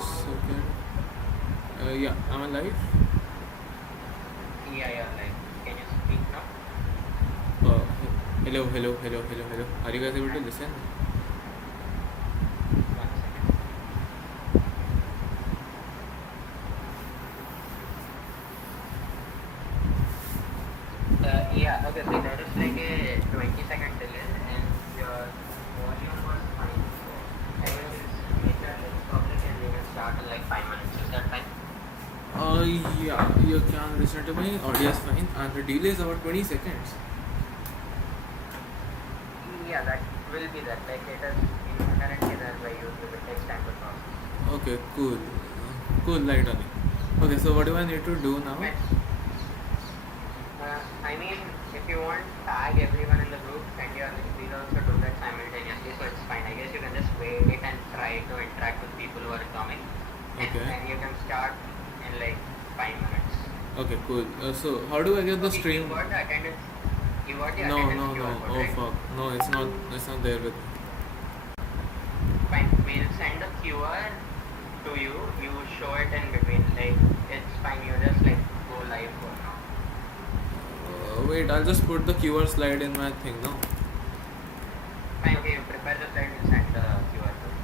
second. Yeah, am I live? Yeah, yeah, like, can you speak now? Uh, hello. Are you guys able to listen? One second. Yeah, okay, so there is like a 20-second delay and your volume was fine. So I will just make that it's public and we will start in like 5 minutes. Is that fine? Yeah, you can listen to me. Audio is fine, and the delay is about 20 seconds. Yeah, that will be that. Like it is inherently there by YouTube. It takes time to process. Okay, cool. Cool, light on it. Okay, so what do I need to do now? But, I mean, if you want tag everyone in the group and your link, we'll also do that simultaneously. So it's fine. I guess you can just wait and try to interact with people who are coming. And Okay. then you can start in like 5 minutes. Okay, cool. So how do I get the Okay, stream? you got the attendance. You got the No. attendance QR code, Oh right? fuck. No, it's not. It's not there with me. Fine. We'll send the QR to you. You show it in between. Like it's fine. You just like go live for now. Wait, I'll just put the QR slide in my thing now. Fine. Okay. You prepare the slide. We'll send the QR code.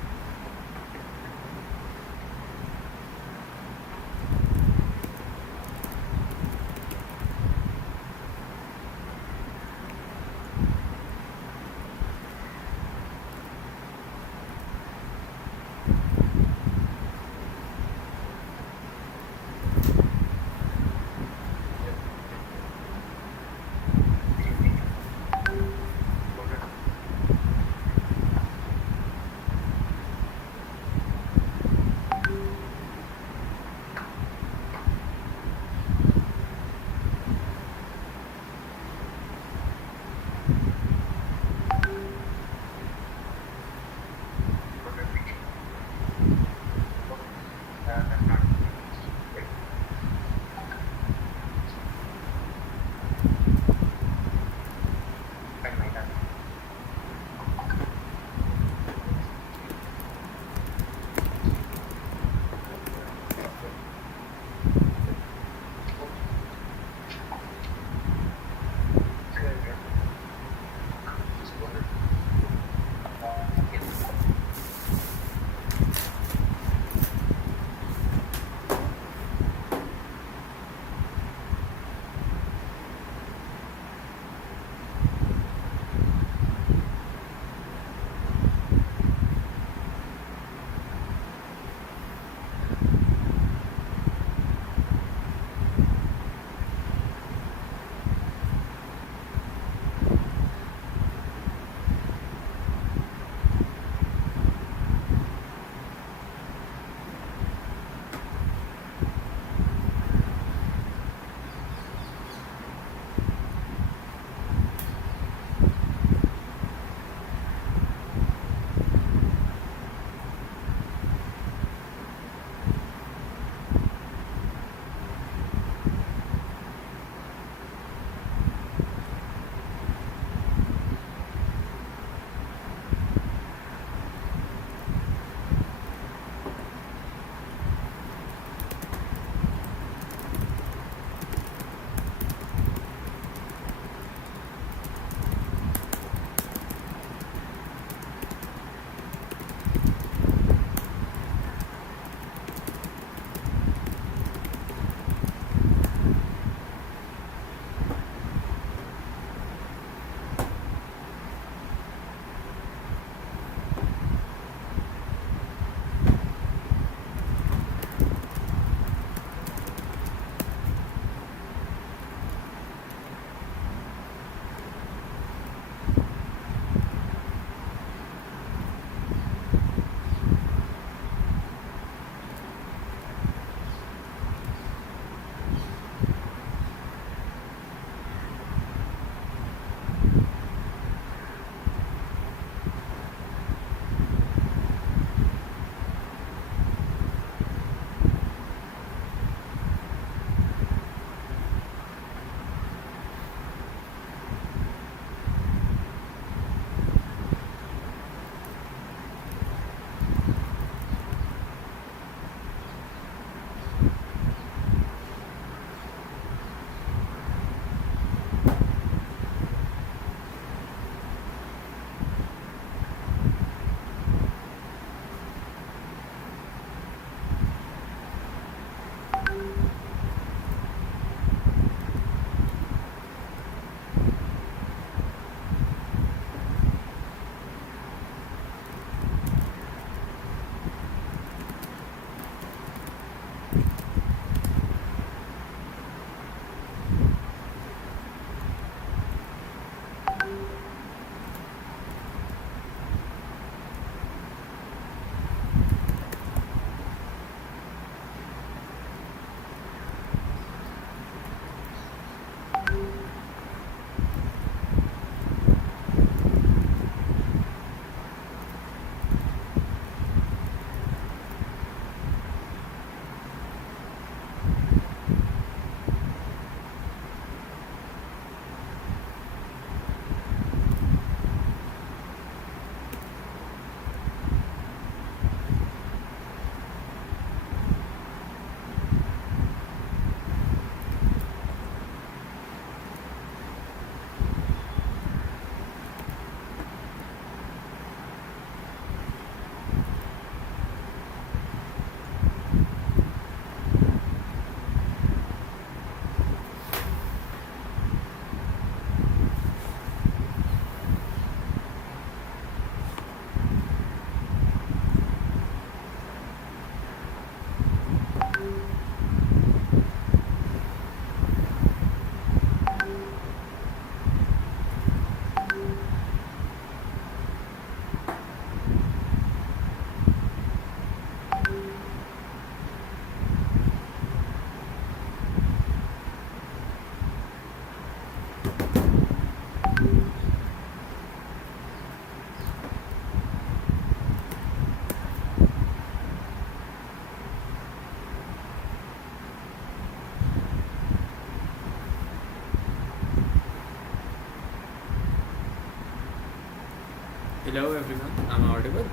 Hello everyone, I'm audible.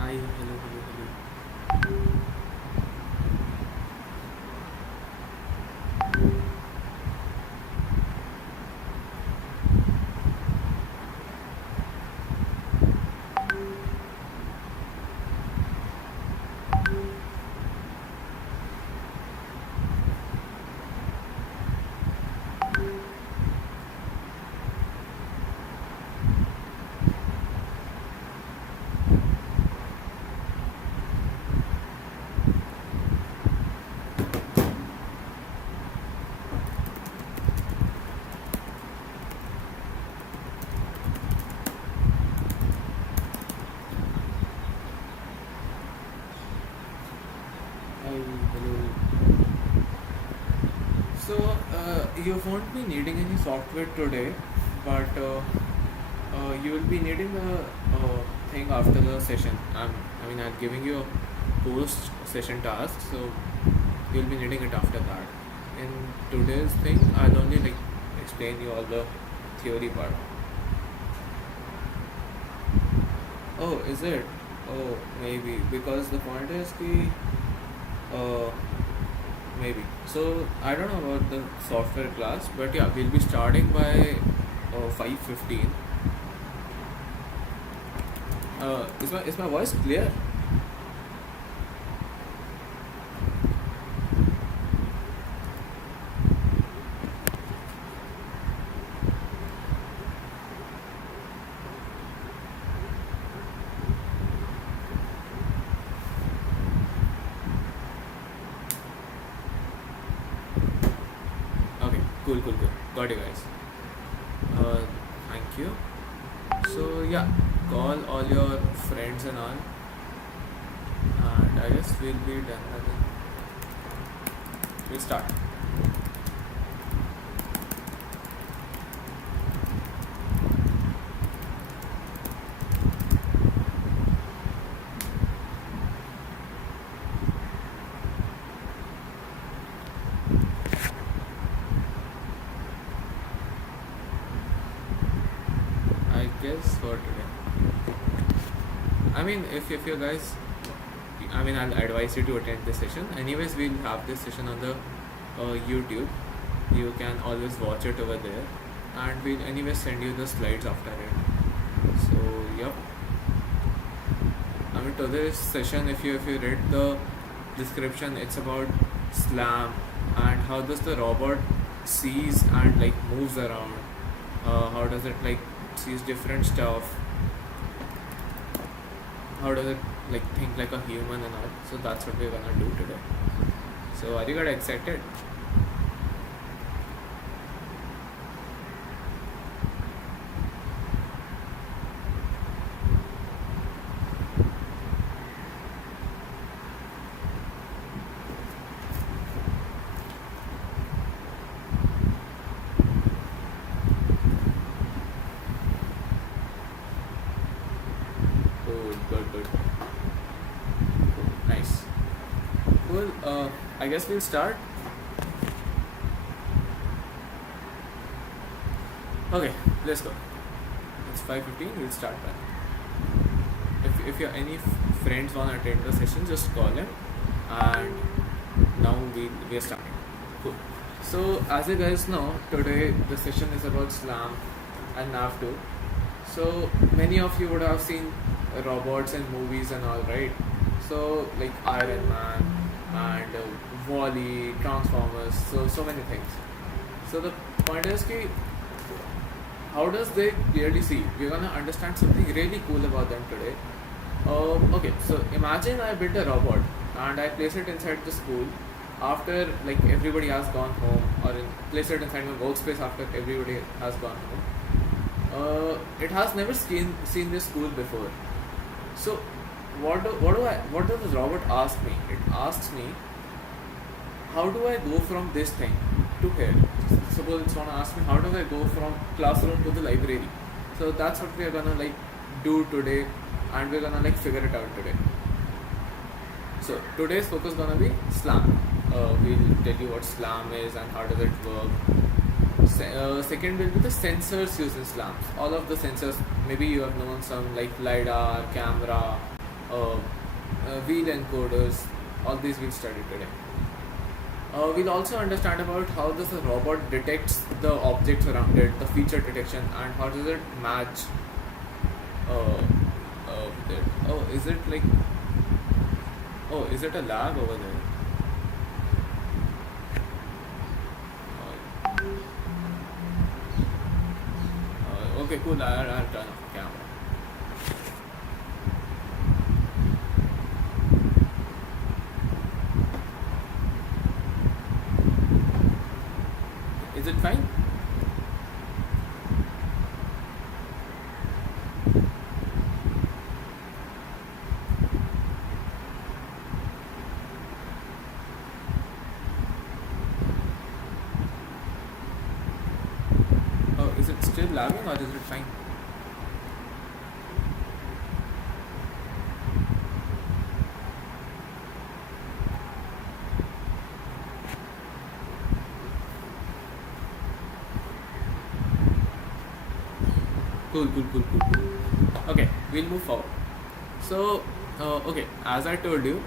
Hi, hello, hello, hello. Hi, hello. So, you won't be needing any software today, but you will be needing a thing after the session. I'm giving you a post session task, so you'll be needing it after that. In today's thing, I'll only like explain you all the theory part. Oh, is it? Oh, maybe because the point is कि uh, maybe. So I don't know about the software class, but yeah, we'll be starting by 5:15. Is my voice clear? Okay, cool, cool, cool. Got you guys. Uh, Thank you. So yeah, call all your friends and all, and I guess we'll be done. And then we'll start. I guess for today. I mean, if you guys, I'll advise you to attend this session. Anyways, we'll have this session on the YouTube. You can always watch it over there, and we'll anyways send you the slides after it. So yep. I mean, today's session, if you read the description, it's about slam and how does the robot sees and like moves around. How does it like sees different stuff? How does it like think like a human and all? So that's what we're gonna do today. So are you guys excited? Good, good. Nice. Well, I guess we'll start. Okay, let's go. It's 5:15. We'll start then. If your any friends wanna attend the session, just call them. And now we're starting. Cool. So as you guys know, today the session is about SLAM and Nav2. So many of you would have seen robots in movies and all, right? So like Iron Man and Wall-E, Transformers, so many things. So the point is कि how does they clearly see? We're gonna understand something really cool about them today. Okay, so imagine I built a robot and I place it inside the school after like everybody has gone home, or place it inside my workspace after everybody has gone home. It has never seen this school before. So what does this robot ask me? It asks me how do I go from this thing to here? Suppose it's gonna ask me how do I go from classroom to the library. So that's what we are gonna like do today, and we're gonna like figure it out today. So today's focus gonna be SLAM. We'll tell you what SLAM is and how does it work. Second will be the sensors used in SLAMs. All of the sensors, maybe you have known some like LiDAR, camera, wheel encoders. All these we'll study today. We'll also understand about how does a robot detects the objects around it, the feature detection, and how does it match with it. Is it a lag over there? Okay, cool. I'll turn off the camera. Is it fine? Oh, is it still lagging or is it fine? Cool. Okay, we'll move forward. So, okay, as I told you,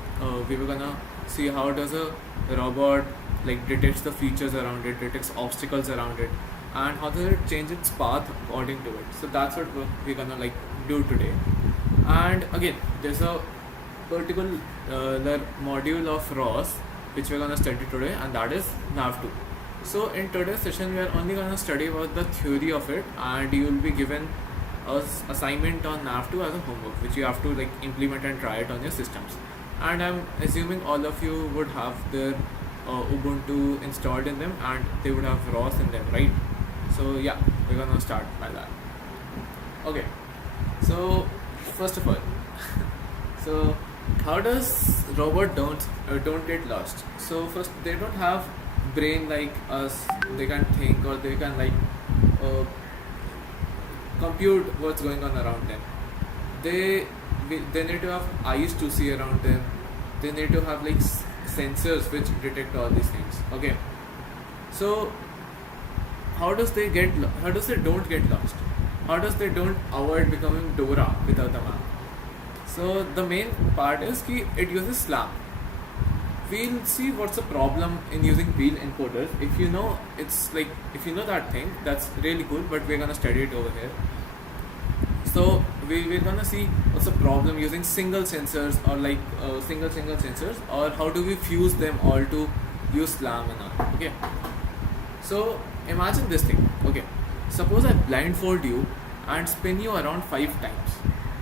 we were gonna see how does a robot like detects the features around it, detects obstacles around it, and how does it change its path according to it. So that's what we're gonna like do today. And again, there's a particular module of ROS which we're gonna study today, and that is Nav2. So in today's session, we are only gonna study about the theory of it, and you will be given a assignment on Nav2 as a homework, which you have to like implement and try it on your systems. And I'm assuming all of you would have their Ubuntu installed in them, and they would have ROS in them, right? So yeah, we're gonna start by that. Okay. So first of all, so how does robot don't get lost? So first, they don't have brain like us. They can think, or they can like compute what's going on around them. They need to have eyes to see around them. They need to have like sensors which detect all these things. Okay. So how does they don't get lost? How does they don't avoid becoming Dora without the map? So the main part is that it uses SLAM. We'll see what's the problem in using wheel encoders. If you know that thing, that's really cool, but we're gonna study it over here. So we're gonna see what's the problem using single sensors, or like single sensors, or how do we fuse them all to use SLAM and all. Okay. So imagine this thing. Okay. Suppose I blindfold you and spin you around 5 times.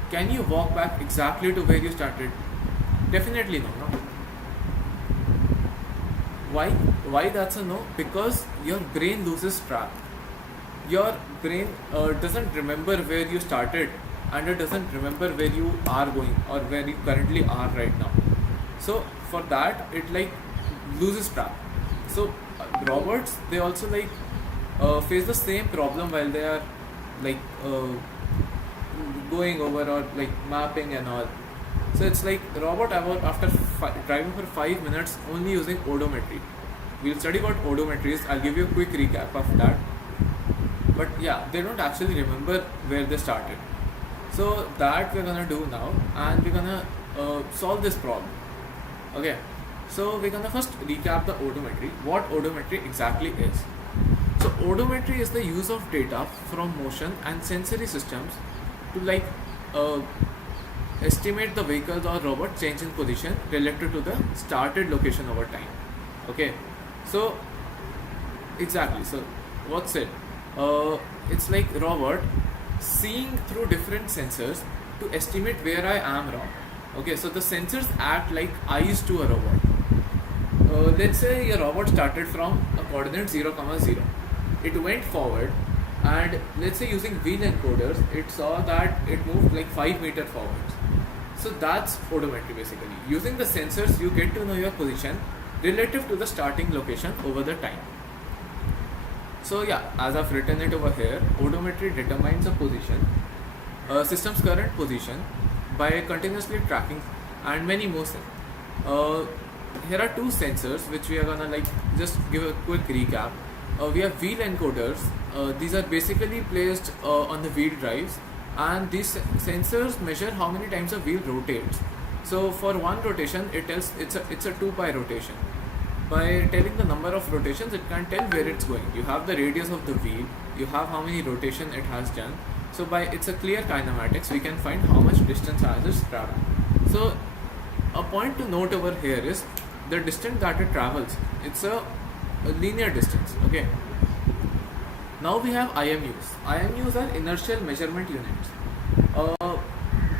Can you walk back exactly to where you started? Definitely no. Why that's a no? Because your brain loses track. Your brain doesn't remember where you started, and it doesn't remember where you are going or where you currently are right now. So for that, it like loses track. So robots, they also like face the same problem while they are like going over or like mapping and all. So it's like robot after driving for 5 minutes only using odometry. We'll study what odometry is. I'll give you a quick recap of that. But yeah, they don't actually remember where they started. So that we're gonna do now, and we're gonna solve this problem. Okay. So we're gonna first recap the odometry. What odometry exactly is. So odometry is the use of data from motion and sensory systems to like estimate the vehicles or robot change in position relative to the started location over time. Okay, so exactly. So what's it? It's like robot seeing through different sensors to estimate where I am wrong. Okay, so the sensors act like eyes to a robot. Let's say your robot started from a coordinate 0, 0. It went forward, and let's say using wheel encoders, it saw that it moved like 5 meters forward. So that's odometry basically. Using the sensors, you get to know your position relative to the starting location over the time. So yeah, as I've written it over here, odometry determines a position, a system's current position, by continuously tracking and many more things. Here are two sensors which we are gonna like just give a quick recap. We have wheel encoders. These are basically placed on the wheel drives, and these sensors measure how many times a wheel rotates. So for one rotation, it tells it's a 2 pi rotation. By telling the number of rotations, it can tell where it's going. You have the radius of the wheel, you have how many rotation it has done. So by it's a clear kinematics, we can find how much distance has it traveled. So a point to note over here is the distance that it travels. It's a linear distance. Okay. Now we have IMUs. IMUs are inertial measurement units.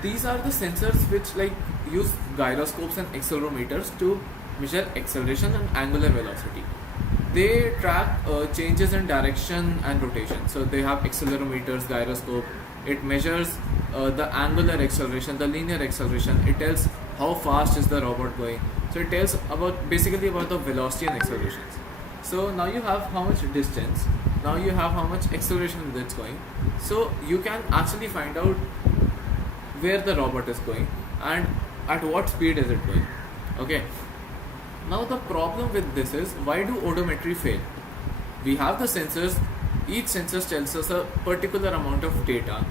These are the sensors which like use gyroscopes and accelerometers to measure acceleration and angular velocity. They track changes in direction and rotation. So they have accelerometers, gyroscope. It measures the angular acceleration, the linear acceleration. It tells how fast is the robot going. So it tells basically about the velocity and accelerations. So now you have how much distance. Now you have how much acceleration it's going. So you can actually find out where the robot is going and at what speed is it going. Okay. Now the problem with this is, why do odometry fail? We have the sensors, each sensor tells us a particular amount of data,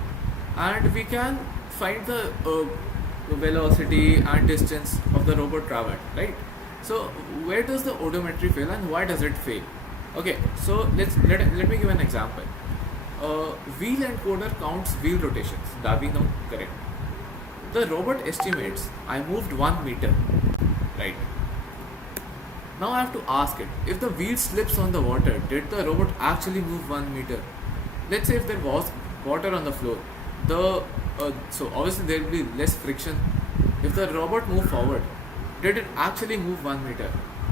and we can find the velocity and distance of the robot traveled, right? So where does the odometry fail and why does it fail? Okay, so let me give an example. Wheel encoder counts wheel rotations, that we know, correct? The robot estimates I moved 1 meter, right? Now I have to ask it, if the wheel slips on the water, did the robot actually move 1 meter? Let's say if there was water on the floor, so obviously there will be less friction. If the robot moved forward, did it actually move 1 meter?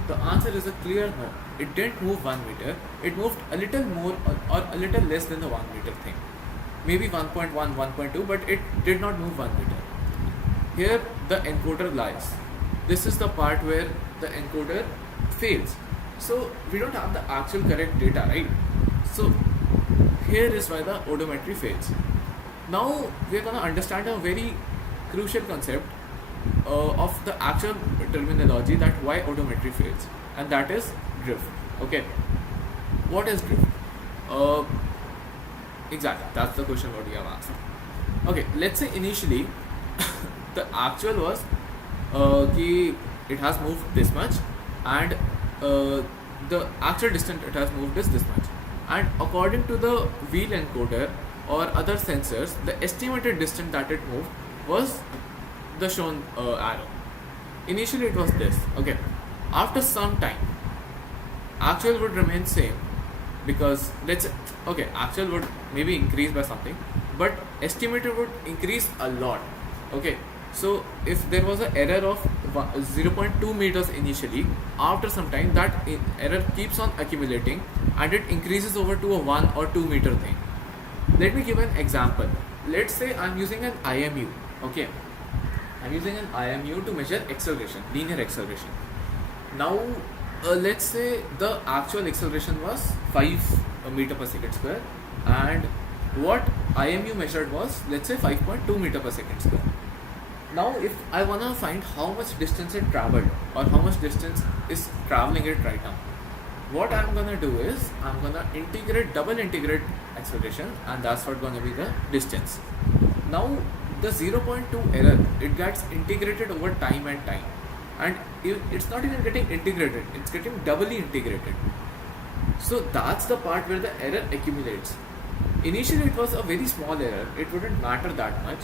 The answer is a clear no. It didn't move 1 meter. It moved a little more or a little less than the 1 meter thing. Maybe 1.1, 1.2, but it did not move 1 meter. Here the encoder lies. This is the part where the encoder fails. So we don't have the actual correct data, right? So here is why the odometry fails. Now we are going to understand a very crucial concept of the actual terminology that why odometry fails, and that is drift. Okay, what is drift? Exactly, that's the question what we have asked. Okay, let's say initially the actual was कि it has moved this much, and the actual distance it has moved is this much, and according to the wheel encoder or other sensors, the estimated distance that it moved was the shown arrow. Initially it was this. Okay, after some time actual would remain same, because actual would maybe increase by something, but estimated would increase a lot. Okay, so if there was an error of 0.2 meters initially, after some time that error keeps on accumulating and it increases over to a 1 or 2 meter thing. Let me give an example. Let's say I'm using an IMU. Okay, I'm using an IMU to measure acceleration, linear acceleration. Now let's say the actual acceleration was 5 meter per second square, and what IMU measured was, let's say, 5.2 meter per second square. Now if I wanna find how much distance it traveled or how much distance is traveling it right now, what I'm gonna do is I'm gonna double integrate acceleration, and that's what gonna be the distance. Now the 0.2 error, it gets integrated over time, and it's not even getting integrated, it's getting doubly integrated. So that's the part where the error accumulates. Initially it was a very small error, it wouldn't matter that much,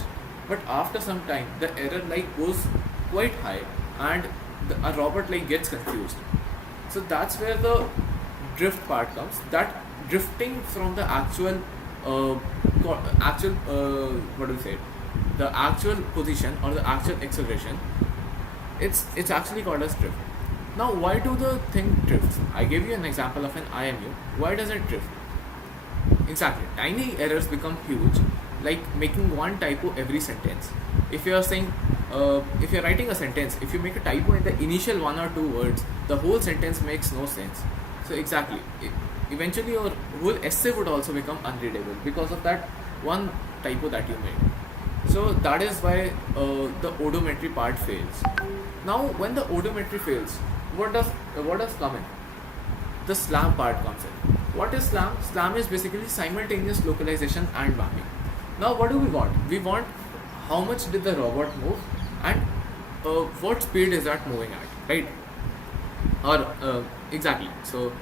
but after some time the error goes quite high, and a robot gets confused. So that's where the drift part comes. That drifting from the actual the actual position or the actual acceleration, it's actually called as drift. Now why do the thing drifts? I gave you an example of an IMU. Why does it drift? Exactly, tiny errors become huge, like making one typo every sentence. If you are saying if you're writing a sentence, if you make a typo in the initial one or two words, the whole sentence makes no sense. So exactly, eventually your whole essay would also become unreadable because of that one typo that you made. So that is why the odometry part fails. Now, when the odometry fails, what does come in? The SLAM part comes in. What is SLAM? SLAM is basically simultaneous localization and mapping. Now, what do we want? We want how much did the robot move and what speed is that moving at, right? Or exactly. So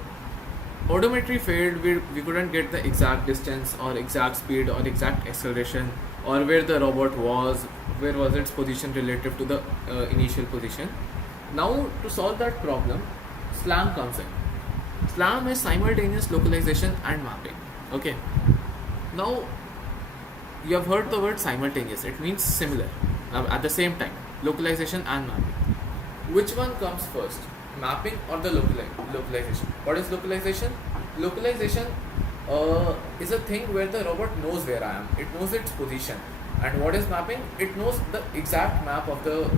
odometry failed. We couldn't get the exact distance or exact speed or exact acceleration or where the robot was, where was its position relative to the initial position. Now, to solve that problem, SLAM comes in. SLAM is simultaneous localization and mapping. Okay. Now, you have heard the word simultaneous. It means similar at the same time. Localization and mapping. Which one comes first? Mapping or the localization? What is localization? Localization is a thing where the robot knows where I am. It knows its position. And what is mapping? It knows the exact map of the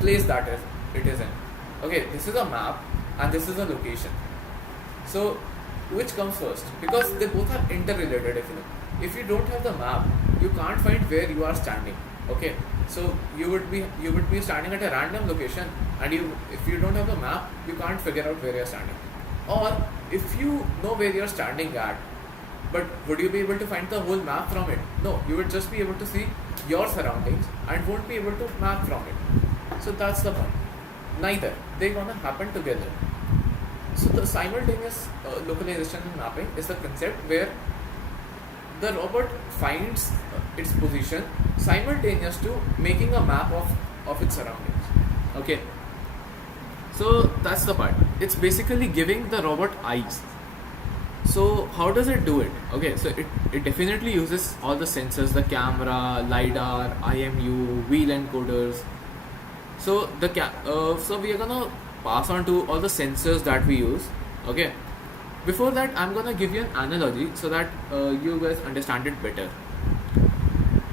place that it is in. Okay, this is a map and this is a location. So, which comes first? Because they both are interrelated. If you don't have the map, you can't find where you are standing. Okay, so you would be standing at a random location, and if you don't have the map, you can't figure out where you are standing. Or if you know where you are standing at, but would you be able to find the whole map from it? No, you would just be able to see your surroundings and won't be able to map from it. So that's the point. Neither. They're gonna happen together. So the simultaneous localization and mapping is the concept where the robot finds its position simultaneous to making a map of its surroundings. Okay. So that's the part. It's basically giving the robot eyes. So how does it do it? Okay, so it definitely uses all the sensors, the camera, LiDAR, IMU, wheel encoders. So so we are gonna pass on to all the sensors that we use. Okay. Before that, I'm gonna give you an analogy so that you guys understand it better.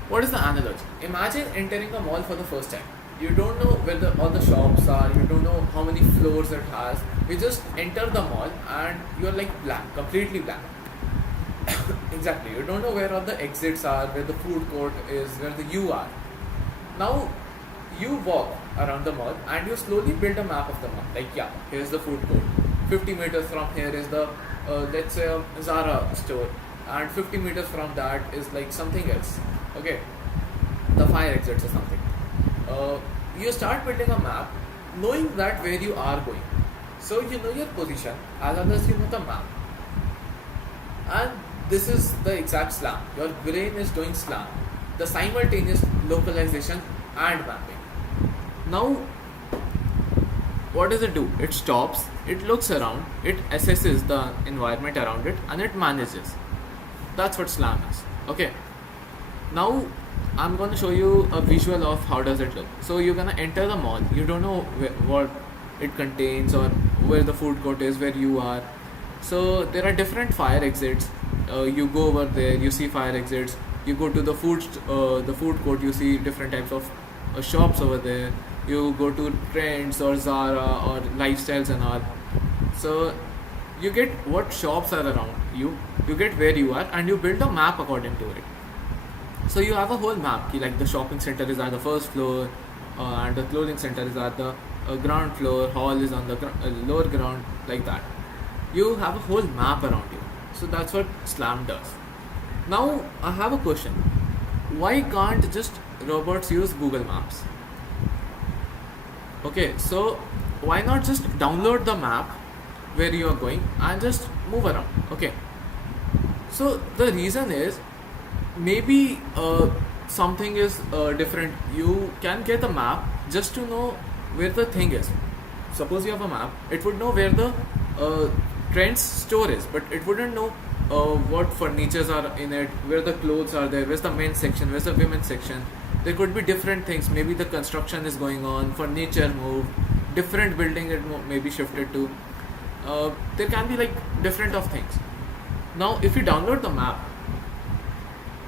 What is the analogy? Imagine entering a mall for the first time. You don't know where all the shops are. You don't know how many floors it has. You just enter the mall and you're like blank, completely blank. Exactly. You don't know where all the exits are, where the food court is, where the you are. Now, you walk around the mall and you slowly build a map of the mall. Like, yeah, here's the food court. 50 meters from here is the, let's say, a Zara store. And 50 meters from that is like something else. Okay. The fire exits or something. You start building a map knowing that where you are going. So you know your position as well as you know the map. And this is the exact SLAM. Your brain is doing SLAM, the simultaneous localization and mapping. Now, what does it do? It stops, it looks around, it assesses the environment around it, and it manages. That's what SLAM is. Okay. Now, I'm going to show you a visual of how does it look. So you're going to enter the mall. You don't know what it contains or where the food court is, where you are. So there are different fire exits. You go over there, you see fire exits. You go to the food court, you see different types of shops over there. You go to Trends or Zara or Lifestyles and all. So you get what shops are around you. You get where you are, and you build a map according to it. So you have a whole map, like the shopping center is at the first floor, and the clothing center is at the ground floor, hall is on the lower ground, like that. You have a whole map around you. So that's what SLAM does. Now I have a question. Why can't just robots use Google Maps? Okay, so why not just download the map where you are going and just move around? Okay. So the reason is, maybe something is different. You can get a map just to know where the thing is. Suppose you have a map, it would know where the Trends store is, but it wouldn't know what furnitures are in it, where the clothes are there, where's the men's section, where's the women's section. There could be different things. Maybe the construction is going on, furniture moved, different building it may be shifted to. There can be like different of things. Now if you download the map,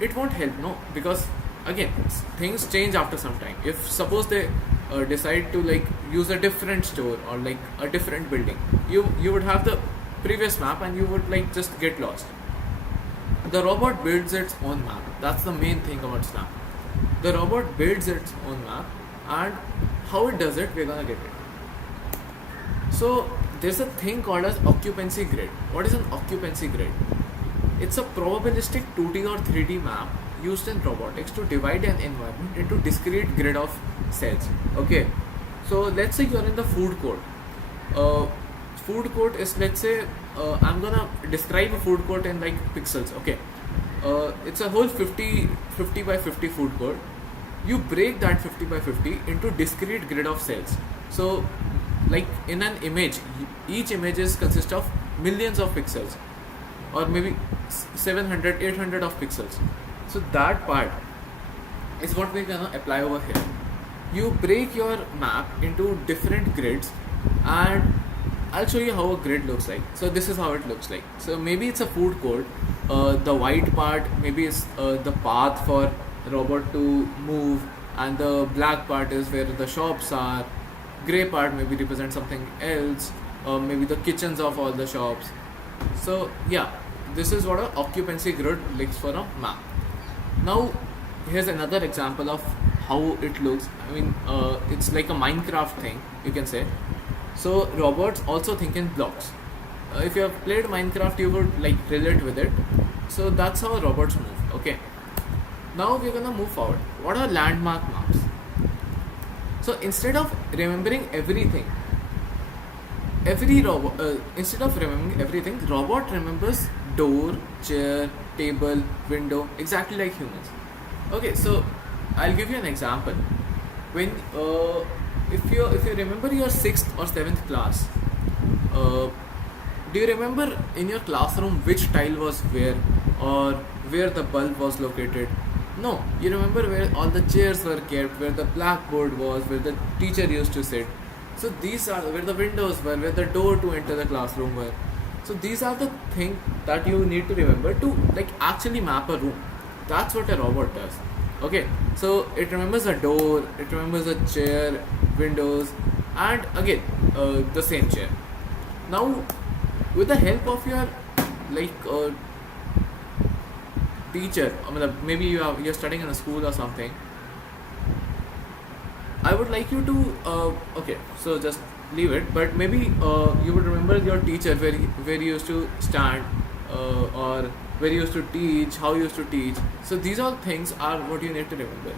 it won't help, no, because again, things change after some time. If suppose they decide to like use a different store or like a different building, you would have the previous map and you would like just get lost. The robot builds its own map. That's the main thing about Snap. The robot builds its own map, and how it does it, we're gonna get it. So there's a thing called as occupancy grid. What is an occupancy grid? It's a probabilistic 2D or 3D map used in robotics to divide an environment into discrete grid of cells. Okay, so let's say you're in the food court. Food court is, let's say, I'm gonna describe a food court in like pixels. Okay, it's a whole 50 by 50 food court. You break that 50 by 50 into discrete grid of cells. So like in an image, each images consist of millions of pixels, or maybe 700 800 of pixels. So that part is what we're gonna apply over here. You break your map into different grids, and I'll show you how a grid looks like. So this is how it looks like. So maybe it's a food court. The white part maybe is the path for robot to move, and the black part is where the shops are. Gray part maybe represents something else, maybe the kitchens of all the shops. So yeah, this is what an occupancy grid looks for a map. Now here's another example of how it looks. I mean, it's like a Minecraft thing, you can say. So robots also think in blocks. If you have played Minecraft, you would like relate with it. So that's how robots move. Okay, now we're gonna move forward. What are landmark maps? So instead of remembering everything, robot remembers door, chair, table, window, exactly like humans. Okay, so I'll give you an example. When if you remember your 6th or 7th class, do you remember in your classroom which tile was where, or where the bulb was located? No, you remember where all the chairs were kept, where the blackboard was, where the teacher used to sit. So these are where the windows were, where the door to enter the classroom were. So these are the things that you need to remember to like actually map a room. That's what a robot does. Okay, so it remembers a door, it remembers a chair, windows, and again the same chair. Now, with the help of your like teacher, I mean, maybe you're studying in a school or something, I would like you to okay, so just leave it. But maybe you would remember your teacher where you used to stand, or where you used to teach, how you used to teach. So these all things are what you need to remember.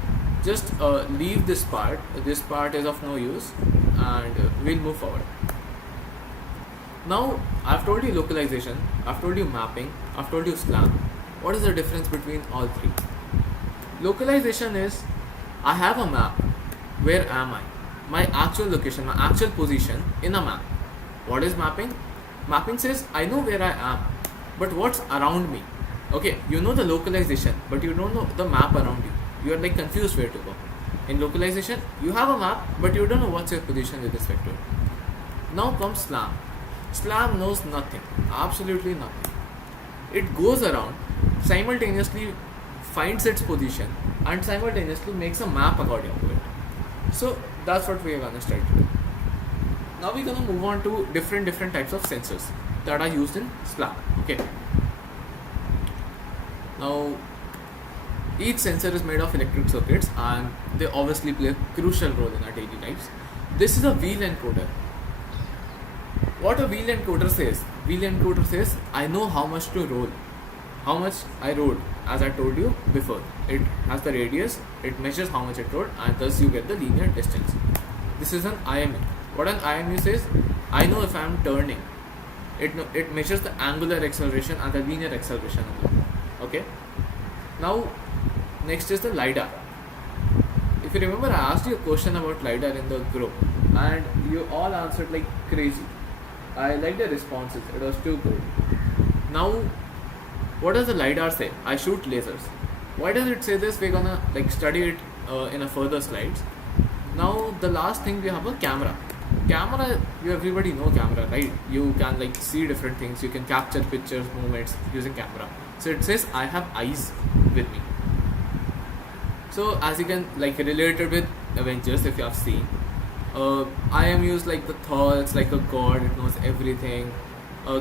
Just leave this part. This part is of no use, and we'll move forward. Now I've told you localization, I've told you mapping, I've told you SLAM. What is the difference between all three? Localization is, I have a map. Where am I? My actual location, my actual position in a map. What is mapping? Mapping says, I know where I am, but what's around me? Okay, you know the localization, but you don't know the map around you. You are like confused where to go. In localization, you have a map, but you don't know what's your position with respect to it. Now comes SLAM. SLAM knows nothing, absolutely nothing. It goes around, simultaneously finds its position, and simultaneously makes a map according to it. So that's what we are gonna start today. Now we're gonna move on to different types of sensors that are used in SLAM. Okay. Now each sensor is made of electric circuits, and they obviously play a crucial role in our daily lives. This is a wheel encoder. What a wheel encoder says? Wheel encoder says, I know how much to roll, how much I rode, as I told you before. It has the radius, it measures how much it rode, and thus you get the linear distance. This is an IMU. What an IMU says, I know if I am turning. It measures the angular acceleration and the linear acceleration. Okay. Now, next is the LiDAR. If you remember, I asked you a question about LiDAR in the group, and you all answered like crazy. I liked the responses, it was too good. Now, what does the LiDAR say? I shoot lasers. Why does it say this? We're gonna like study it in a further slides. Now, the last thing, we have a camera. Camera, you everybody know camera, right? You can like see different things, you can capture pictures, movements using camera. So it says I have eyes with me. So as you can like relate it with Avengers, if you have seen, IM used like the Thor, it's like a god, it knows everything.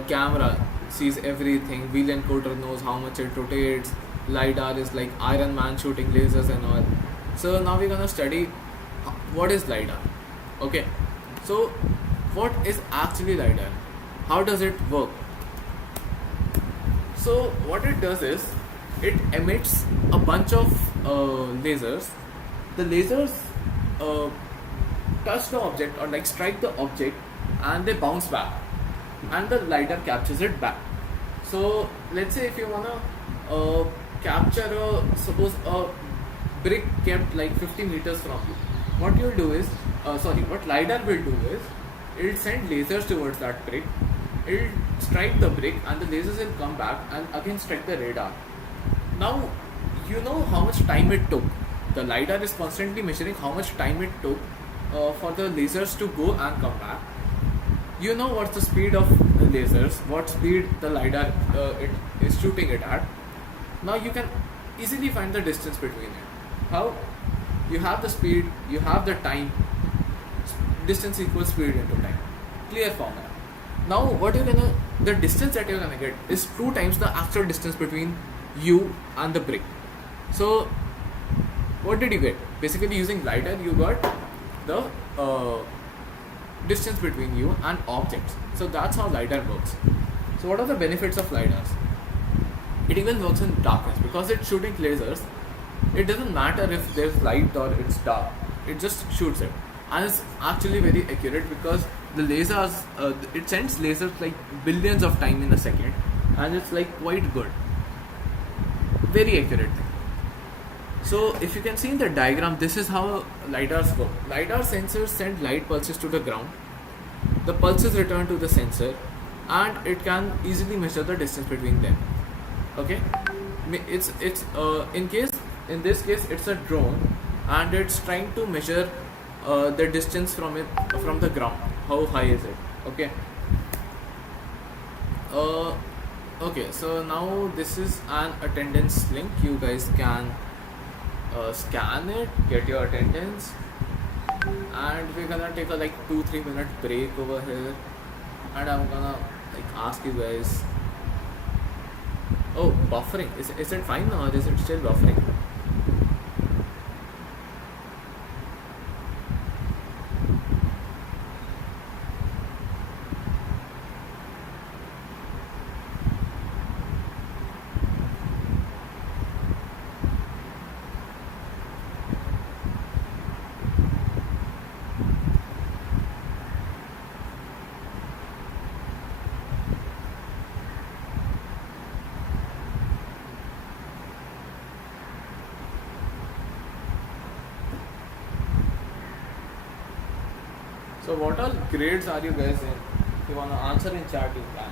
Camera sees everything. Wheel encoder knows how much it rotates. LiDAR is like Iron Man shooting lasers and all. So now we're gonna study what is LiDAR. Okay, so what is actually LiDAR? How does it work? So what it does is it emits a bunch of lasers. The lasers uh, touch the object or like strike the object and they bounce back, and the LiDAR captures it back. So let's say if you wanna capture suppose a brick kept like 50 meters from you, what you'll do is what LiDAR will do is it'll send lasers towards that brick, it'll strike the brick and the lasers will come back and again strike the radar. Now you know how much time it took. The LiDAR is constantly measuring how much time it took for the lasers to go and come back. You know what's the speed of the lasers, what speed the LiDAR it is shooting it at. Now you can easily find the distance between it. How? You have the speed, you have the time, distance equals speed into time. Clear formula. Now what you're gonna, the distance that you're gonna get is 2 times the actual distance between you and the brick. So what did you get? Basically using LiDAR you got the distance between you and objects. So that's how LiDAR works. So what are the benefits of LiDARs? It even works in darkness because it's shooting lasers. It doesn't matter if there's light or it's dark, it just shoots it, and it's actually very accurate because the lasers it sends lasers like billions of times in a second, and it's like quite good, very accurate thing. So if you can see in the diagram, this is how LiDARs work. LiDAR sensors send light pulses to the ground, the pulses return to the sensor, and it can easily measure the distance between them. Okay, it's in this case it's a drone and it's trying to measure the distance from the ground, how high is it. Okay, okay, so now this is an attendance link. You guys can scan it, get your attendance, and we're gonna take a like 2-3 minute break over here, and I'm gonna like ask you guys. Oh, buffering, is it fine or is it still buffering? So what all grades are you guys in? If you wanna answer in chat, you can.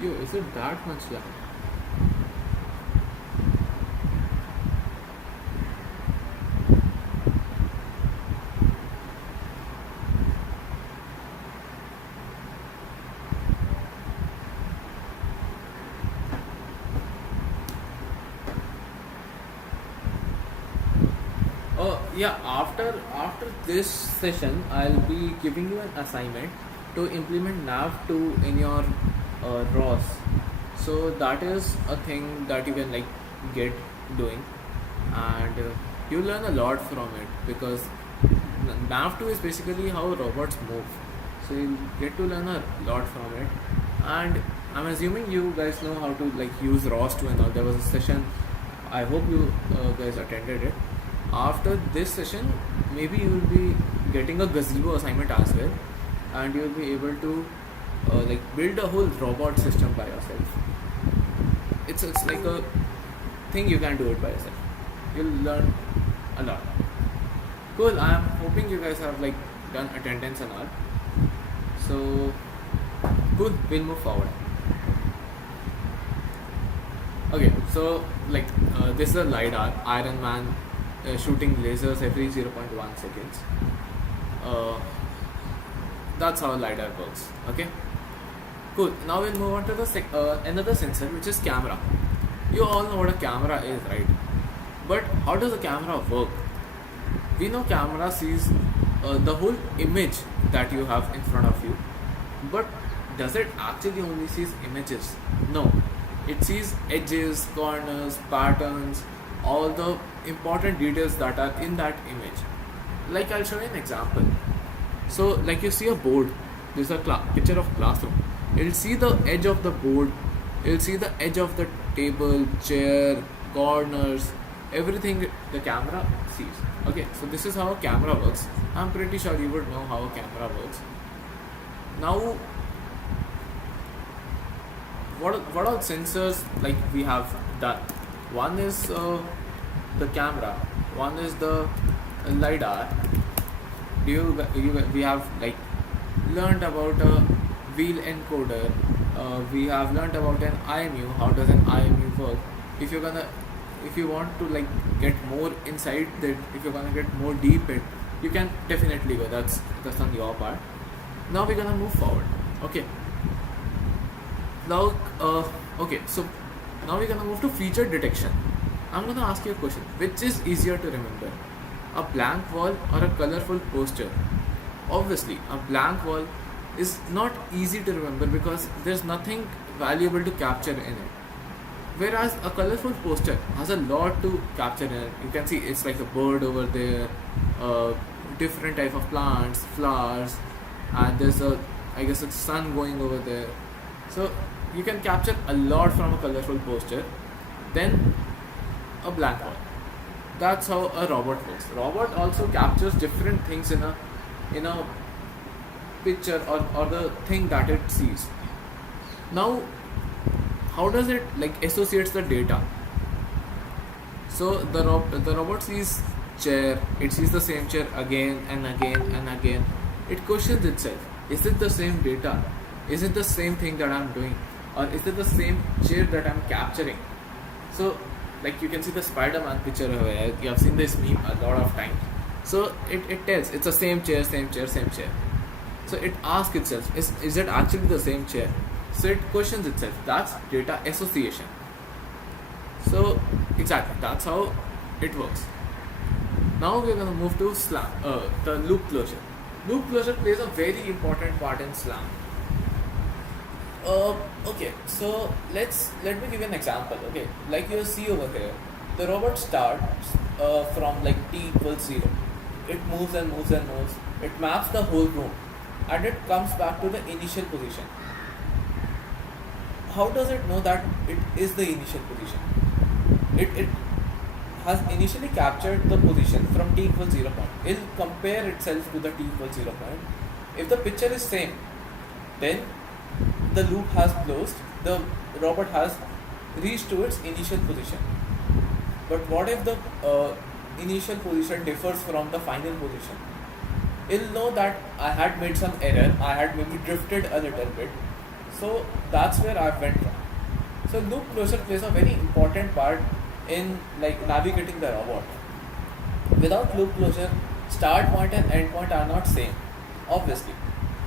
Yo, is it that much lag? Oh yeah, after this session I'll be giving you an assignment to implement Nav2 in your ROS. So that is a thing that you can like get doing, and you learn a lot from it because Nav2 is basically how robots move. So you get to learn a lot from it, and I'm assuming you guys know how to like use ROS2 and all. There was a session. I hope you guys attended it. After this session, maybe you will be getting a gazebo assignment as well, and you will be able to like build a whole robot system by yourself. It's like a thing you can do it by yourself. You'll learn a lot. Cool. I'm hoping you guys have like done attendance and all. So cool. We'll move forward. Okay, so like this is a LiDAR, Iron Man shooting lasers every 0.1 seconds. That's how LiDAR works. Okay, cool. Now we'll move on to the another sensor, which is camera. You all know what a camera is, right? But how does a camera work? We know camera sees the whole image that you have in front of you, but does it actually only sees images? No. It sees edges, corners, patterns, all the important details that are in that image. Like I'll show you an example. So like you see a board, this is a picture of classroom. You'll see the edge of the board, you'll see the edge of the table, chair, corners, everything the camera sees. Okay, so this is how a camera works. I'm pretty sure you would know how a camera works. Now what are sensors like we have done? One is the camera, one is the LiDAR. We have like learned about a wheel encoder. We have learned about an IMU. How does an IMU work? If you want to like get more inside that, if you're gonna get more deep in, you can definitely go. That's on your part. Now we're gonna move forward. Okay. Now, okay, so now we're gonna move to feature detection. I'm gonna ask you a question. Which is easier to remember? A blank wall or a colorful poster? Obviously, a blank wall is not easy to remember because there's nothing valuable to capture in it. Whereas a colorful poster has a lot to capture in it. You can see it's like a bird over there, different type of plants, flowers, and there's I guess it's sun going over there. So you can capture a lot from a colorful poster than a blank wall. That's how a robot works. Robot also captures different things in a picture or the thing that it sees. Now, how does it like associates the data? So the robot sees chair, it sees the same chair again and again and again. It questions itself: is it the same data? Is it the same thing that I'm doing? Or is it the same chair that I'm capturing? So like you can see the Spider-Man picture over here. You have seen this meme a lot of times. So it tells it's the same chair, same chair, same chair. So it asks itself, is it actually the same chair? So it questions itself. That's data association. So exactly, that's how it works. Now we're gonna move to the loop closure. Loop closure plays a very important part in SLAM. Okay, so let me give you an example. Okay, like you see over here, the robot starts from like t equals 0. It moves and moves and moves. It maps the whole room, and it comes back to the initial position. How does it know that it is the initial position? It has initially captured the position from t equals 0 point. It will compare itself to the t equals 0 point. If the picture is same, then the loop has closed, the robot has reached to its initial position. But what if the initial position differs from the final position? It'll know that I had made some error, I had maybe drifted a little bit. So that's where I went wrong. So loop closure plays a very important part in like navigating the robot. Without loop closure, start point and end point are not same, obviously.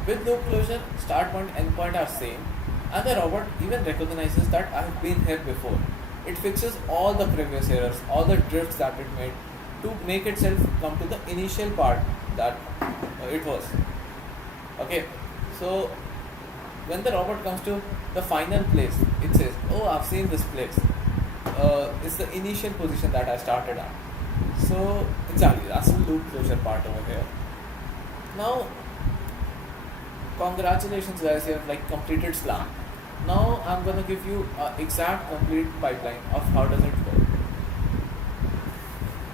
With loop closure, start point and end point are same, and the robot even recognizes that I have been here before. It fixes all the previous errors, all the drifts that it made to make itself come to the initial part that it was. Okay, so when the robot comes to the final place, it says, oh, I've seen this place. It's the initial position that I started at. So exactly, that's the loop closure part over here. Now, congratulations guys, you have like completed SLAM. Now I'm gonna give you an exact complete pipeline of how does it work.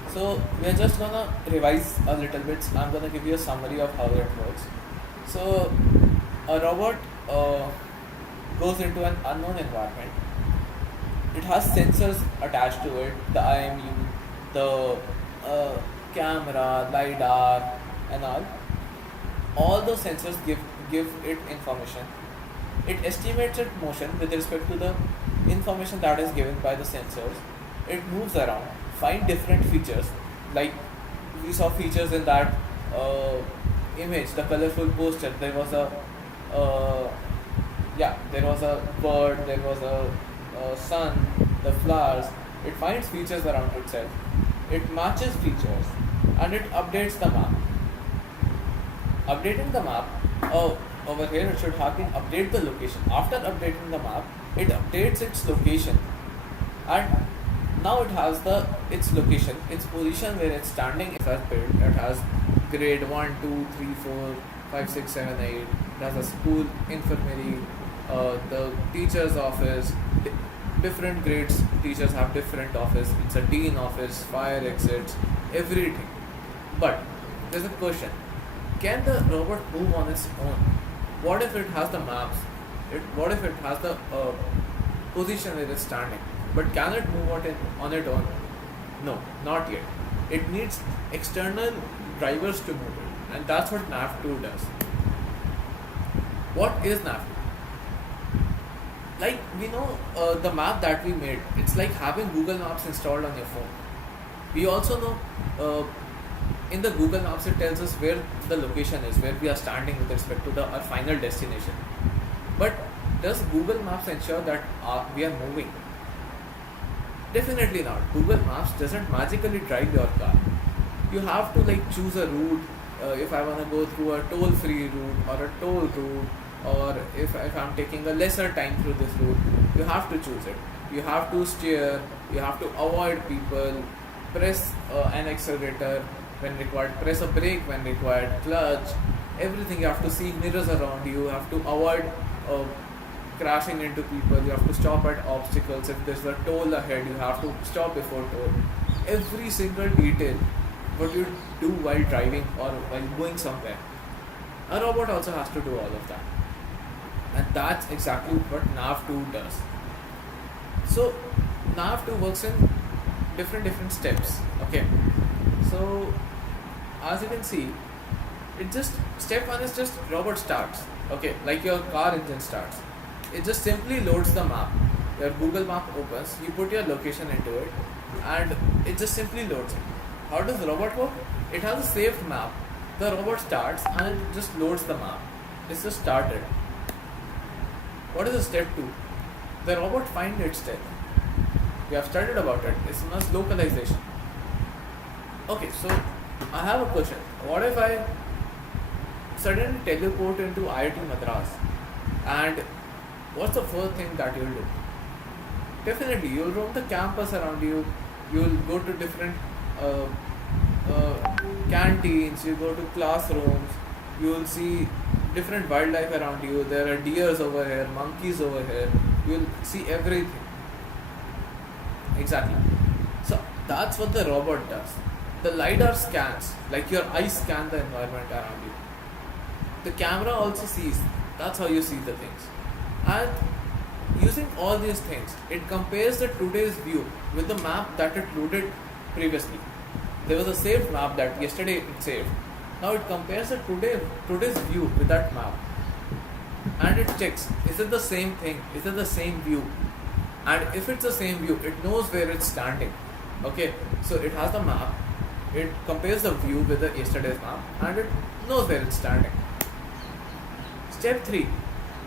So we're just gonna revise a little bit. I'm gonna give you a summary of how it works. So a robot goes into an unknown environment. It has sensors attached to it, the IMU, the camera, LiDAR, and all. All those sensors give it information. It estimates its motion with respect to the information that is given by the sensors. It moves around, find different features, like we saw features in that uh, image, the colorful poster. There was a there was a bird, there was a sun, the flowers. It finds features around itself. It matches features, and it updates the map. Updating the map, over here it should have been update the location. After updating the map, it updates its location, and now it has its location, its position where it's standing. It has built. It has grade 1, 2, 3, 4, 5, 6, 7, 8. It has a school infirmary, the teacher's office. Different grades teachers have different office. It's a dean office, fire exits, everything. But there's a question: can the robot move on its own? What if it has the maps? What if it has the position where it's standing? But can it move on its own? No, not yet. It needs external drivers to move it, and that's what Nav2 does. What is Nav2? Like we know the map that we made, it's like having Google Maps installed on your phone. We also know in the Google Maps it tells us where the location is, where we are standing with respect to our final destination. But does Google Maps ensure that we are moving? Definitely not. Google Maps doesn't magically drive your car. You have to like choose a route. If I want to go through a toll-free route or a toll route, or if I'm taking a lesser time through this route, you have to choose it. You have to steer, you have to avoid people, press an accelerator when required, press a brake when required, clutch, everything. You have to see mirrors around you, you have to avoid crashing into people, you have to stop at obstacles. If there's a toll ahead, you have to stop before toll. Every single detail, what you do while driving or while going somewhere. A robot also has to do all of that. And that's exactly what Nav2 does. So Nav2 works in different steps. Okay. So as you can see, it just step one is just robot starts. Okay, like your car engine starts. It just simply loads the map. Your Google map opens, you put your location into it, and it just simply loads it. How does the robot work? It has a saved map. The robot starts and it just loads the map. It's just started. What is the step 2? The robot finds its step. We have studied about it. It's known as localization. Okay, so I have a question. What if I suddenly teleport into IIT Madras, and what's the first thing that you'll do? Definitely, you'll roam the campus around you. You'll go to different canteens. You go to classrooms. You'll see different wildlife around you. There are deers over here, monkeys over here. You'll see everything. Exactly. So that's what the robot does. The LiDAR scans, like your eyes scan the environment around you. The camera also sees. That's how you see the things. And using all these things, it compares the today's view with the map that it loaded previously. There was a saved map that yesterday it saved. Now it compares the today's view with that map. And it checks, is it the same thing? Is it the same view? And if it's the same view, it knows where it's standing. Okay, so it has the map. It compares the view with the yesterday's map, and it knows where it's standing. Step 3,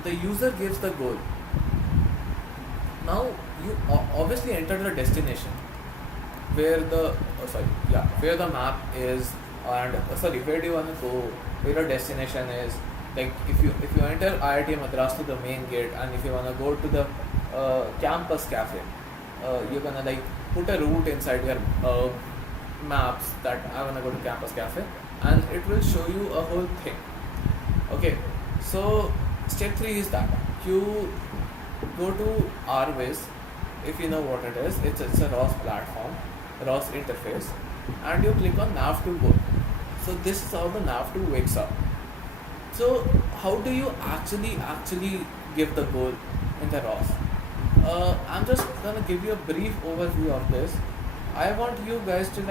the user gives the goal. Now you obviously enter the destination where where the map is, and where do you want to go, where your destination is. Like if you enter IIT Madras to the main gate, and if you want to go to the campus cafe, you're gonna like put a route inside your maps that I want to go to campus cafe, and it will show you a whole thing. Okay, so step 3 is that you go to RWiz, if you know what it is. It's a ROS platform, ROS interface, and you click on Nav2 goal. So this is how the Nav2 wakes up. So how do you actually give the goal in the ROS? I'm just gonna give you a brief overview of this. I want you guys to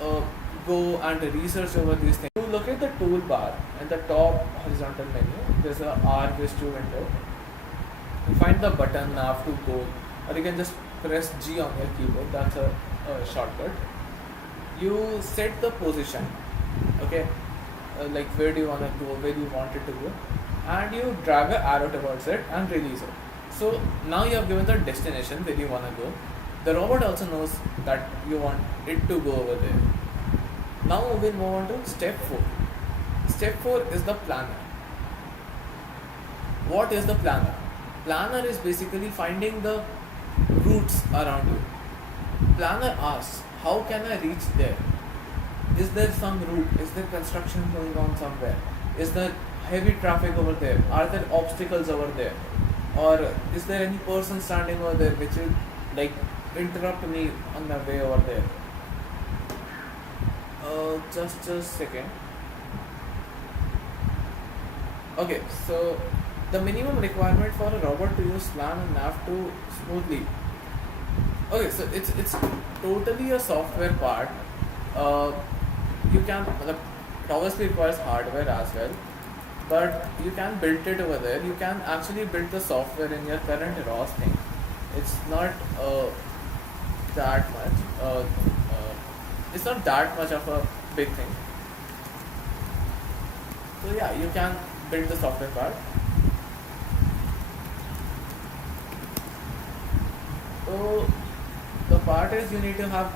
uh, go and research over these things. You look at the toolbar in the top horizontal menu. There's a RWiz2 window. You find the button nav to go, or you can just press G on your keyboard. That's a shortcut. You set the position, okay, like where do you want to go, where do you want it to go, and you drag an arrow towards it and release it. So now you have given the destination where you want to go. The robot also knows that you want it to go over there. Now we'll move on to step 4. Step 4 is the planner. What is the planner? Planner is basically finding the routes around you. Planner asks, how can I reach there? Is there some route? Is there construction going on somewhere? Is there heavy traffic over there? Are there obstacles over there? Or is there any person standing over there which will like interrupt me on my way over there? Just a second. Okay, so the minimum requirement for a robot to use SLAM and nav2 smoothly. Okay, so it's totally a software part. You can, it obviously requires hardware as well, but you can build it over there. You can actually build the software in your current ROS thing. It's not that much. It's not that much of a big thing. So yeah, you can build the software part. So the part is you need to have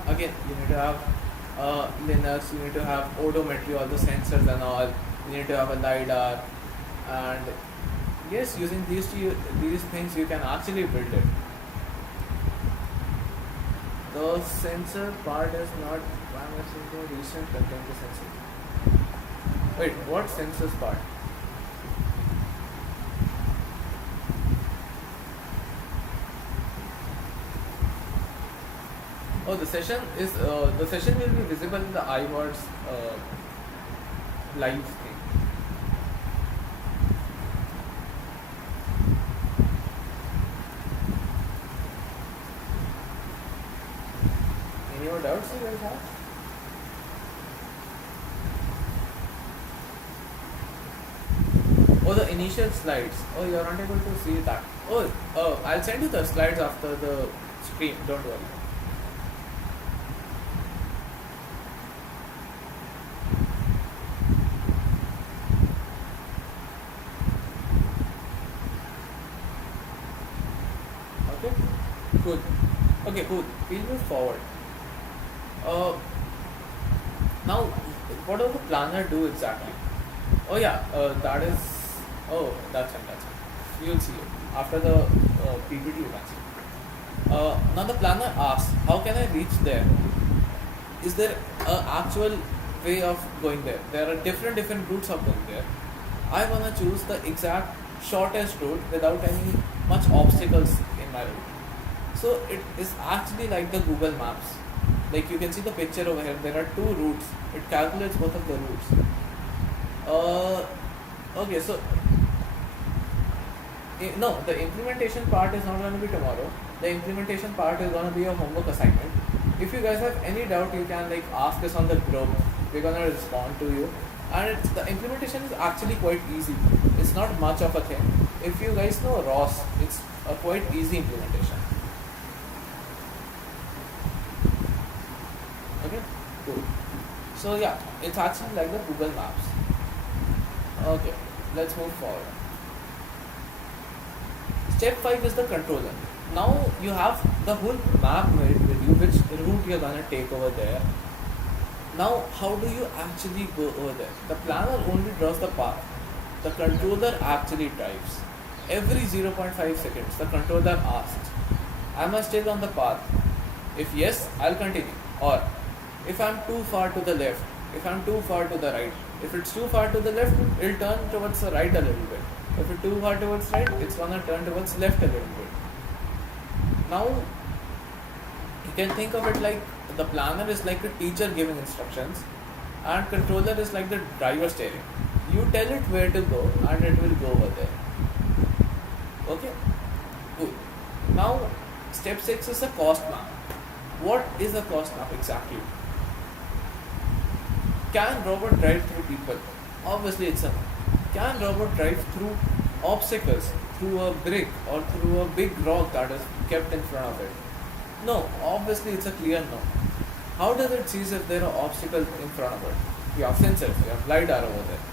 Linux, you need to have odometry, all the sensors and all. You need to have a LiDAR, and yes, using these things you can actually build it. The sensor part is not recent content sensor. Wait, what sensors part? Oh, the session will be visible in the iBot's live thing. Any more doubts you guys have? Oh, the initial slides. Oh, you're not able to see that. Oh, I'll send you the slides after the stream. Don't worry. Cool. Okay, cool. We'll move forward. Now, what does the planner do exactly? Oh yeah, that is. Oh, that's fine. You'll see it after the PPT. You can see. Now the planner asks, how can I reach there? Is there an actual way of going there? There are different routes of going there. I wanna choose the exact shortest route without any much obstacles in my route. So it is actually like the Google Maps. Like you can see the picture over here. There are two routes. It calculates both of the routes. Okay, so no, the implementation part is not going to be tomorrow. The implementation part is going to be a homework assignment. If you guys have any doubt, you can like ask us on the group. We're going to respond to you. And the implementation is actually quite easy. It's not much of a thing. If you guys know ROS, it's a quite easy implementation. Okay, cool. So yeah, it's actually like the Google Maps. Okay, let's move forward. Step 5 is the controller. Now you have the whole map made with you, which route you're gonna take over there. Now, how do you actually go over there? The planner only draws the path. The controller actually drives. Every 0.5 seconds, the controller asks, am I still on the path? If yes, I'll continue. Or, if I'm too far to the left, if I'm too far to the right. If it's too far to the left, it'll turn towards the right a little bit. If it's too hard towards right, it's gonna turn towards left a little bit. Now you can think of it like the planner is like a teacher giving instructions, and controller is like the driver steering. You tell it where to go, and it will go over there. Okay, cool. Now step 6 is a cost map. What is a cost map exactly? Can robot drive through people? Obviously it's a no. Can robot drive through obstacles, through a brick or through a big rock that is kept in front of it? No, obviously it's a clear no. How does it see if there are obstacles in front of it? You have sensors, you have LiDAR over there.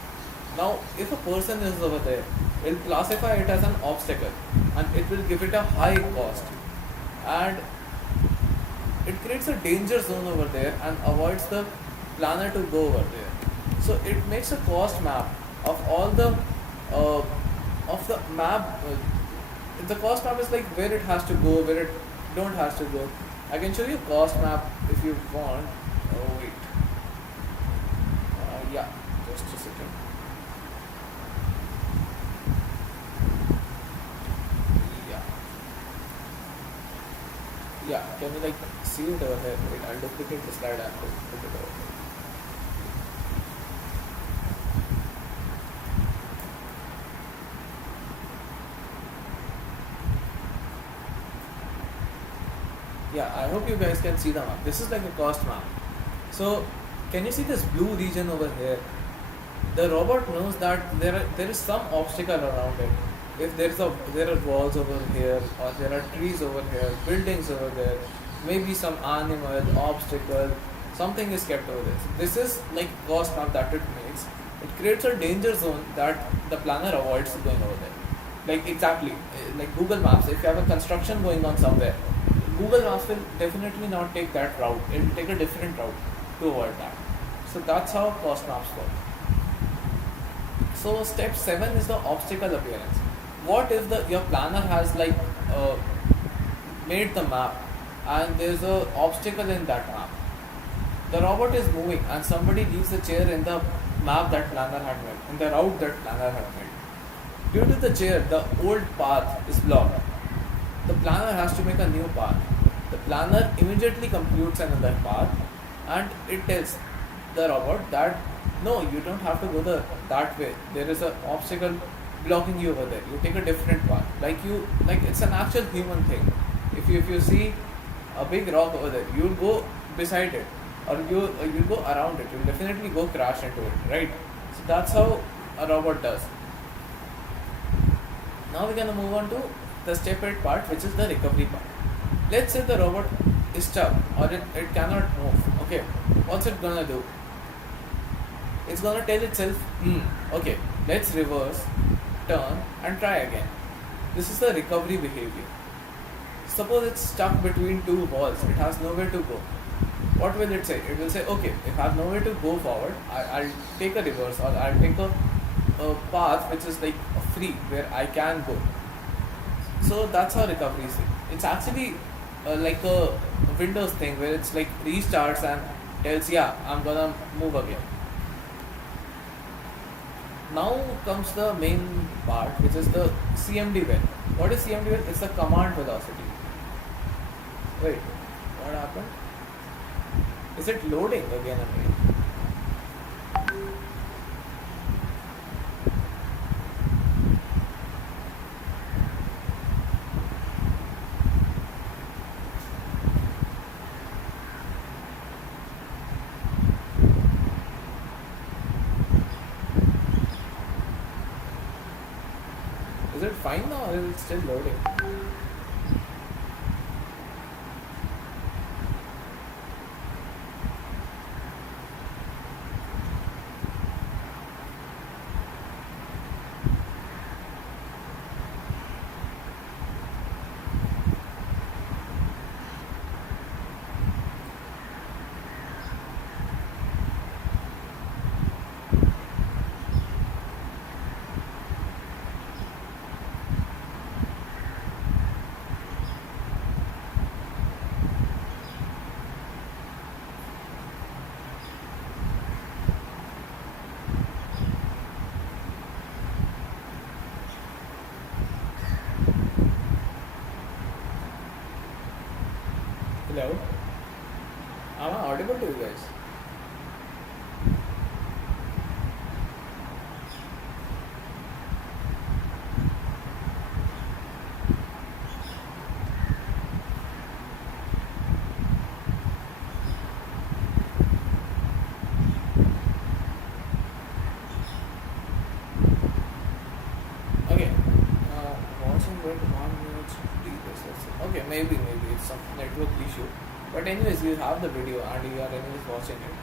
Now, if a person is over there, it will classify it as an obstacle and it will give it a high cost. And it creates a danger zone over there and avoids the planner to go over there. So it makes a cost map of all the of the map. The cost map is like where it has to go, where it don't has to go. I can show you cost map if you want. Oh wait, yeah, just a second. Yeah, yeah. Can you like see it over here? Wait, I'll duplicate the slide and put it over here. Yeah, I hope you guys can see the map. This is like a cost map. So, can you see this blue region over here? The robot knows that there is some obstacle around it. If there are walls over here, or there are trees over here, buildings over there, maybe some animal, obstacle, something is kept over there. So this is like cost map that it makes. It creates a danger zone that the planner avoids going over there. Like exactly, like Google Maps. If you have a construction going on somewhere, Google Maps will definitely not take that route. It will take a different route to avoid that. So that's how cost maps work. So step 7 is the obstacle appearance. What if your planner has like made the map and there's a obstacle in that map? The robot is moving and somebody leaves a chair in the map that planner had made, in the route that planner had made. Due to the chair, the old path is blocked. The planner has to make a new path. The planner immediately computes another path and it tells the robot that no, you don't have to go that way. There is an obstacle blocking you over there. You take a different path. Like it's an actual human thing. If you see a big rock over there, you'll go beside it or you'll go around it. You'll definitely go crash into it, right? So that's how a robot does. Now we're gonna move on to the step 8 part, which is the recovery part. Let's say the robot is stuck or it cannot move. Okay, what's it gonna do? It's gonna tell itself, okay, let's reverse, turn and try again. This is the recovery behavior. Suppose it's stuck between two walls, it has nowhere to go. What will it say? It will say, okay, if I have nowhere to go forward, I'll take a reverse or I'll take a path which is like free where I can go. So that's how recovery is. It's actually like a Windows thing where it's like restarts and tells, yeah, I'm gonna move again. Now comes the main part, which is the CMD well. What is CMD well? It's the command velocity. Wait, what happened? Is it loading again and again? Is it fine now or is it still loading? out. Am I audible to you guys? Okay. Watching with 1 minute 50 pesos. Okay, maybe it's some network issue. But anyways, you have the video and you are anyways watching it.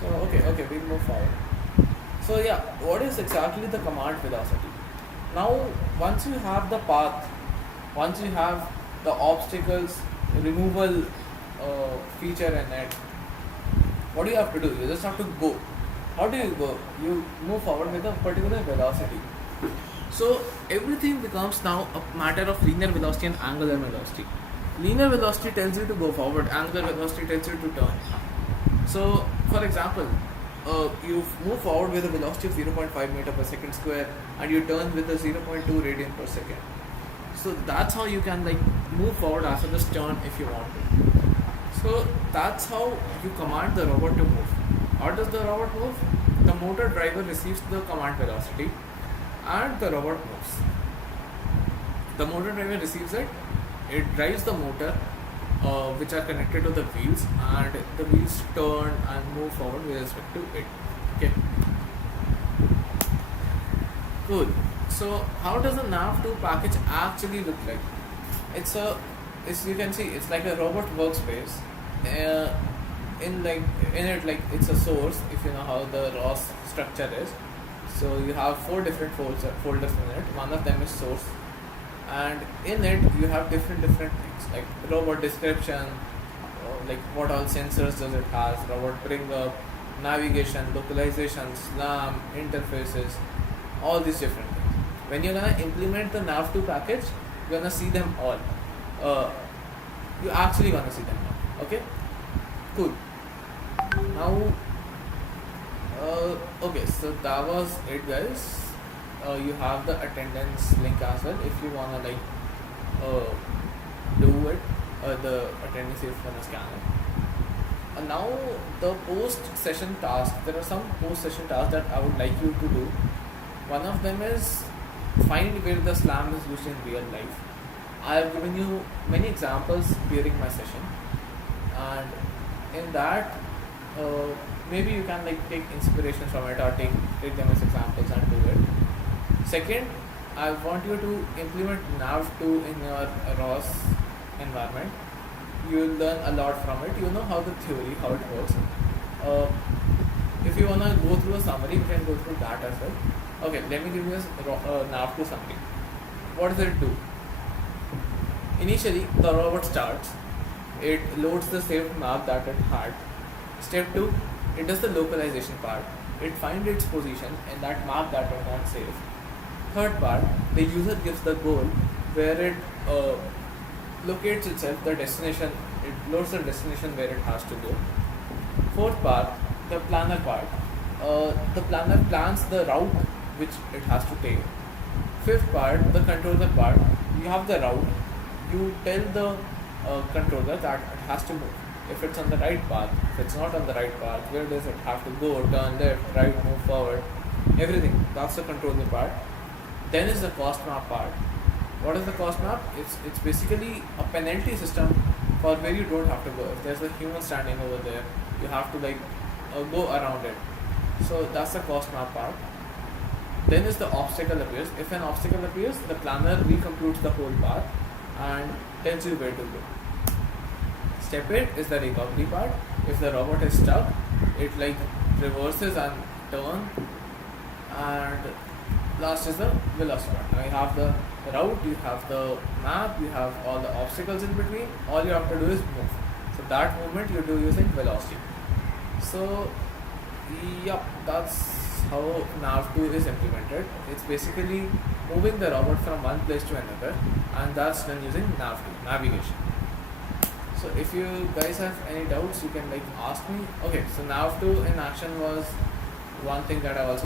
So okay, we'll move forward. So yeah, what is exactly the command velocity? Now, once you have the path, once you have the obstacles removal feature in it, what do you have to do? You just have to go. How do you go? You move forward with a particular velocity. So everything becomes now a matter of linear velocity and angular velocity. Linear velocity tells you to go forward, angular velocity tells you to turn. So, for example, you move forward with a velocity of 0.5 meter per second square and you turn with a 0.2 radian per second. So that's how you can move forward after this turn if you want to. So that's how you command the robot to move. How does the robot move? The motor driver receives the command velocity and the robot moves. The motor driver receives it, it drives the motor which are connected to the wheels, and the wheels turn and move forward with respect to it. Okay. Cool. So how does a Nav2 package actually look like? It's you can see it's like a robot workspace. In it it's a source, if you know how the ROS structure is. So you have 4 different folders in it. One of them is source, and in it you have different things like robot description, like what all sensors does it has, robot bring up, navigation, localization, SLAM, interfaces, all these different things. When you're gonna implement the Nav2 package, you're gonna see them all. You actually gonna see them all. Okay, cool. Now, okay, so that was it, guys. You have the attendance link as well if you wanna do it. The attendance is gonna scan it. Now the post session task. There are some post session tasks that I would like you to do. One of them is find where the SLAM is used in real life. I have given you many examples during my session, and in that maybe you can take inspiration from it or take them as examples and do it. Second, I want you to implement Nav2 in your ROS environment. You will learn a lot from it. You know how the theory, how it works. If you wanna go through a summary, you can go through that as well. Okay, let me give you a Nav2 summary. What does it do? Initially, the robot starts. It loads the saved map that it had. Step 2, it does the localization part. It finds its position in that map that it had saved. Third part, the user gives the goal where it locates itself, the destination, it loads the destination where it has to go. Fourth part, the planner part. The planner plans the route which it has to take. Fifth part, the controller part. You have the route. You tell the controller that it has to move. If it's on the right path, if it's not on the right path, where does it have to go, turn left, right, move forward, everything. That's the controller part. Then is the cost map part. What is the cost map? It's basically a penalty system for where you don't have to go. If there's a human standing over there, you have to go around it. So that's the cost map part. Then is the obstacle appears. If an obstacle appears, the planner recomputes the whole path and tells you where to go. Step 8 is the recovery part. If the robot is stuck, it reverses and turns. And last is the velocity part. Now you have the route, you have the map, you have all the obstacles in between. All you have to do is move. So that movement you do using velocity. So yep, that's how Nav2 is implemented. It's basically moving the robot from one place to another, and that's done using Nav2, navigation. So if you guys have any doubts, you can ask me. Okay, so Nav2 in action was one thing that I also